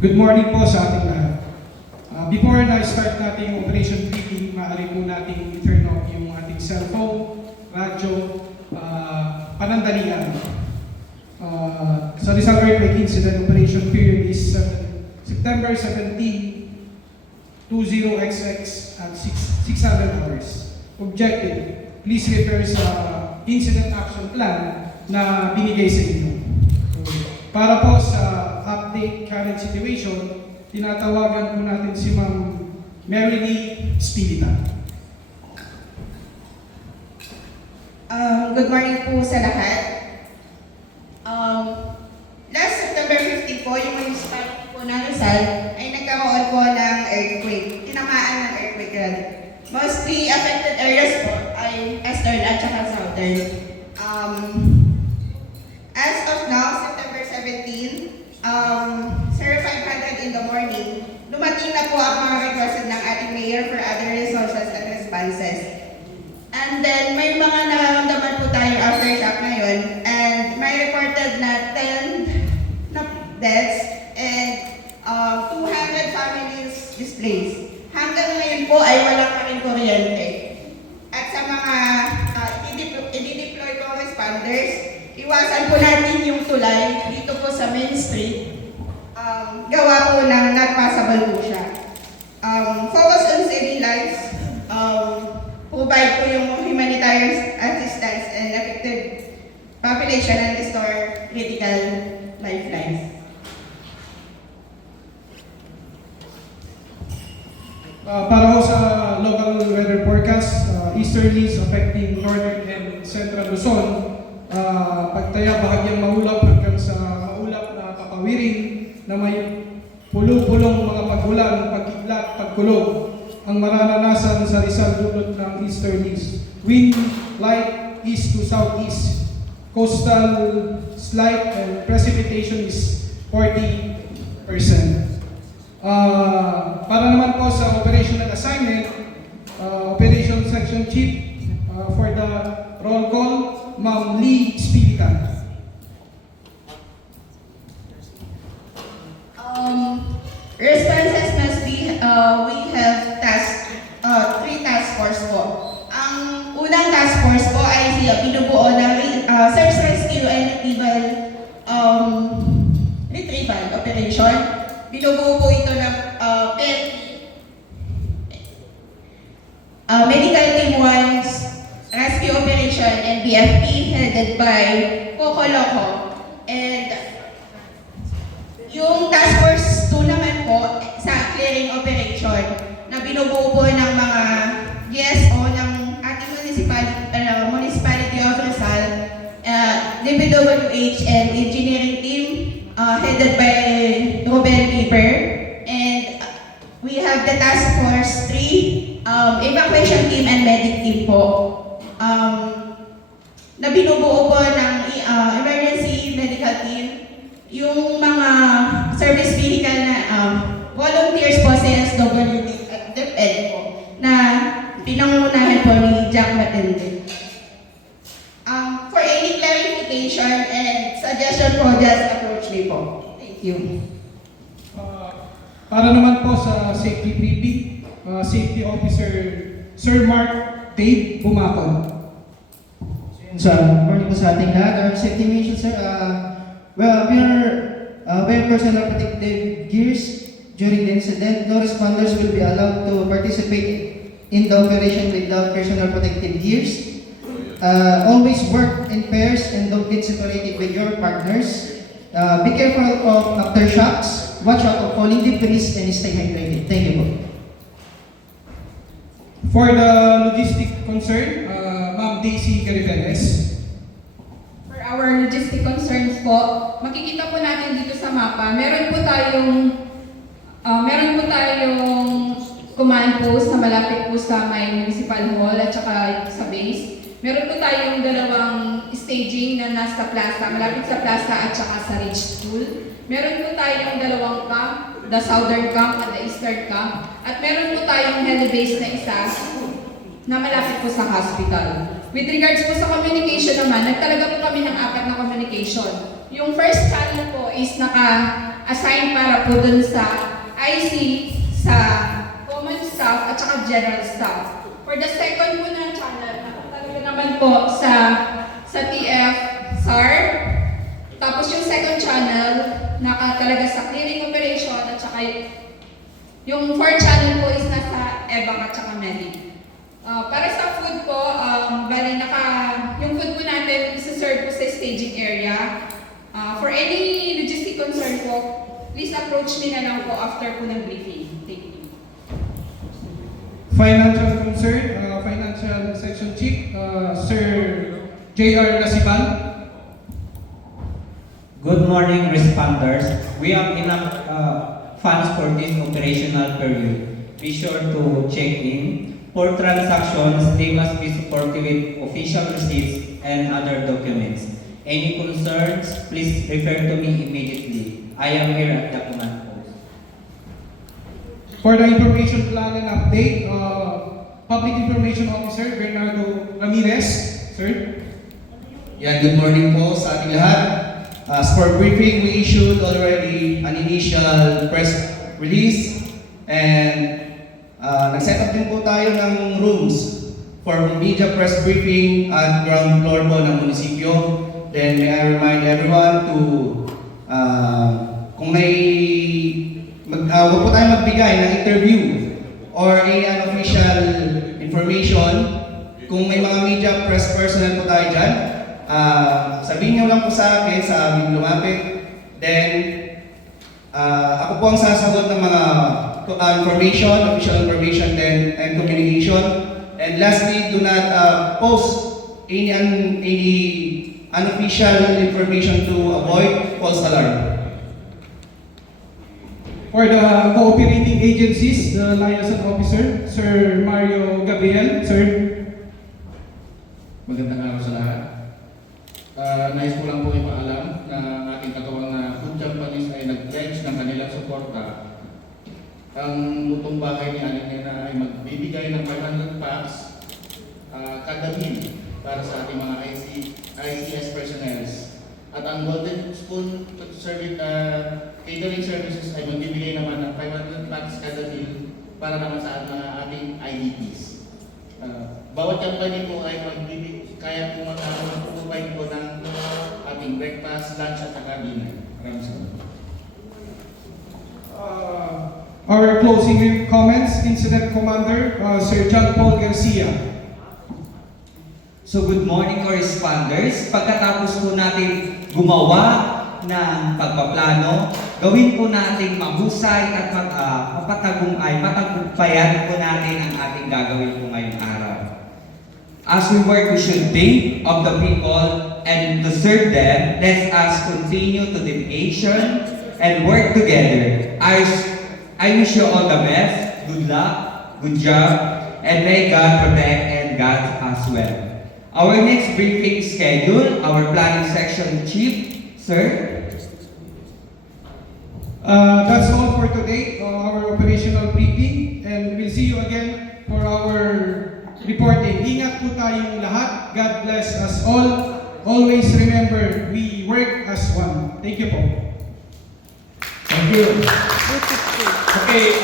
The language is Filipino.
Good morning po sa ating lahat. Before na start natin yung operation briefing, maaari po natin i-turn off yung ating cellphone, radyo, panandalian. Sa Rizal Earthquake Incident Operation period is September 17, 20XX at 600 hours. Objective, please refer sa incident action plan na binigay sa inyo. Para po sa update current situation, tinatawagan po natin si Ma'am Mary Lee Spilita. Good morning po sa lahat. Last September 15 po, yung municipality po ng Rizal ay nagkaroon po ng earthquake. Tinamaan ng earthquake yan. Mostly affected areas po ay eastern at saka southern. As of now, September 17, 0500 in the morning, dumating na po ang mga requested ng ating mayor for other resources and responses. And then, may mga nararamdaman po tayo aftershock ngayon, and may reported na 10 na deaths and 200 families displaced. Hanggang ngayon po ay walang pa rin kuryente. At sa mga i-deploy po responders, iwasan po natin yung tulay dito po sa Main Street. Gawa po ng not passable po siya. Focus on saving lives, provide po yung humanitarian assistance and affected population and restore critical lifelines. Para ho sa local weather forecast, easterlies affecting northern and central Luzon, pagtaya bahagyang maulap hanggang sa maulap na papawirin na may pulo-pulong mga pagulan, pagkidlat, pagkulog ang mararanasan sa Rizal dulot ng easterlies. Wind light east to southeast, coastal slight and precipitation is 40%. Para naman po sa operational assignment, Operation Section Chief for the roll call, Ma'am Lee Spilita. Responses must be, we have three task force po. Ang unang task force po ay binubuo ng search, rescue, and retrieval operation. Binubuo po ito ng Medical Team 1, Rescue Operation, and BFP headed by Coco Loco. And yung Task Force 2 naman po sa clearing operation na binubuo po ng mga GSO ng ating municipality of Rizal, DPWH and engineering team headed by Ruben Piper. And we have the Task Force 3, evacuation team and medic team po. Na binubuo po ng emergency medical team, yung mga service vehicle na volunteers po sa SWD at DepEd po na pinangunahan po ni Jack Matende. For any clarification and suggestion po, just approach me po. Thank you. Para naman po sa safety briefing, Safety Officer Sir Mark Dave Bumakon. Sa morning po sa ating lahat. Our safety mission, sir, we are wearing personal protective gears during the incident. No responders will be allowed to participate in the operation without personal protective gears. Always work in pairs and don't get separated with your partners. Be careful of aftershocks. Watch out of falling debris and stay hydrated. Thank you po. For the logistic concern, Ma'am Daisy Gariveles. For our logistic concerns po, makikita po natin dito sa mapa, meron po tayong command post na malapit po sa may municipal hall at saka sa base. Meron po tayong dalawang staging na nasa plaza, malapit sa plaza at saka sa Ridge School. Meron po tayong dalawang camp, the southern camp at the eastern camp. At meron po tayong heli base na isa na malapit po sa hospital. With regards po sa communication naman, nagtalaga po kami ng 4 na communication. Yung first channel po is assign para po dun sa IC, sa common staff at saka general staff. For the second po na channel, talaga naman po sa TF SAR. Tapos yung second channel, talaga sa clearing operation at saka yung fourth channel po is nasa EBAC at saka MEDI. Para sa food po, yung food po natin isa-serve po sa staging area. For any logistic concern po, please approach me na lang po after po ng briefing. Thank you. Financial concern, Financial Section Chief, Sir J.R. Lasiban. Good morning, responders. We have enough funds for this operational period. Be sure to check in. For transactions, they must be supported with official receipts and other documents. Any concerns, please refer to me immediately. I am here at the command post. For the information plan and update, Public Information Officer Bernardo Ramirez. Sir. Yeah, good morning po sa ating lahat. As for briefing, we issued already an initial press release and nag-set up din po tayo ng rooms for media press briefing at ground floor po ng munisipyo. Then may I remind everyone to kung huwag po tayo magbigay ng interview or any unofficial information. Kung may mga media press personnel po tayo dyan, sabihin niyo lang po sa akin, sa aming lumapit. Then, ako po ang sasagot ng mga information, official information, then, and communication. And lastly, do not post any unofficial information to avoid false alarm. For the cooperating agencies, the liaison officer, Sir Mario Gabriel. Sir. Magandang araw sa lahat. Nais ko lang po ipaalam na ang ating katuwang na food companies ay nag-pledge ng kanilang suporta. Ang lutong bahay ni Aling Nena ay magbibigay ng 500 packs kada meal para sa ating mga ICS personnel. At ang Golden Spoon catering services ay magbibigay naman ng 500 packs kada meal para naman sa ating IDPs. Bawat company po ay kaya po mag-provide po ng ating breakfast, lunch at saka dinner. Maraming salamat. Our closing comments, Incident Commander, Sir John Paul Garcia. So good morning, corresponders. Pagkatapos po natin gumawa ng pagpaplano, gawin po natin mahusay at matagumpayan po natin ang ating gagawin po ngayong araw. As we work, we should think of the people and to serve them. Let us continue to dedication and work together. I wish you all the best, good luck, good job, and may God protect and guide us well. Our next briefing schedule, our planning section chief, sir. That's all for today, our operational briefing, and we'll see you again for our reporting. Ingat po tayong lahat. God bless us all. Always remember, we work as one. Thank you po. Thank you. Okay,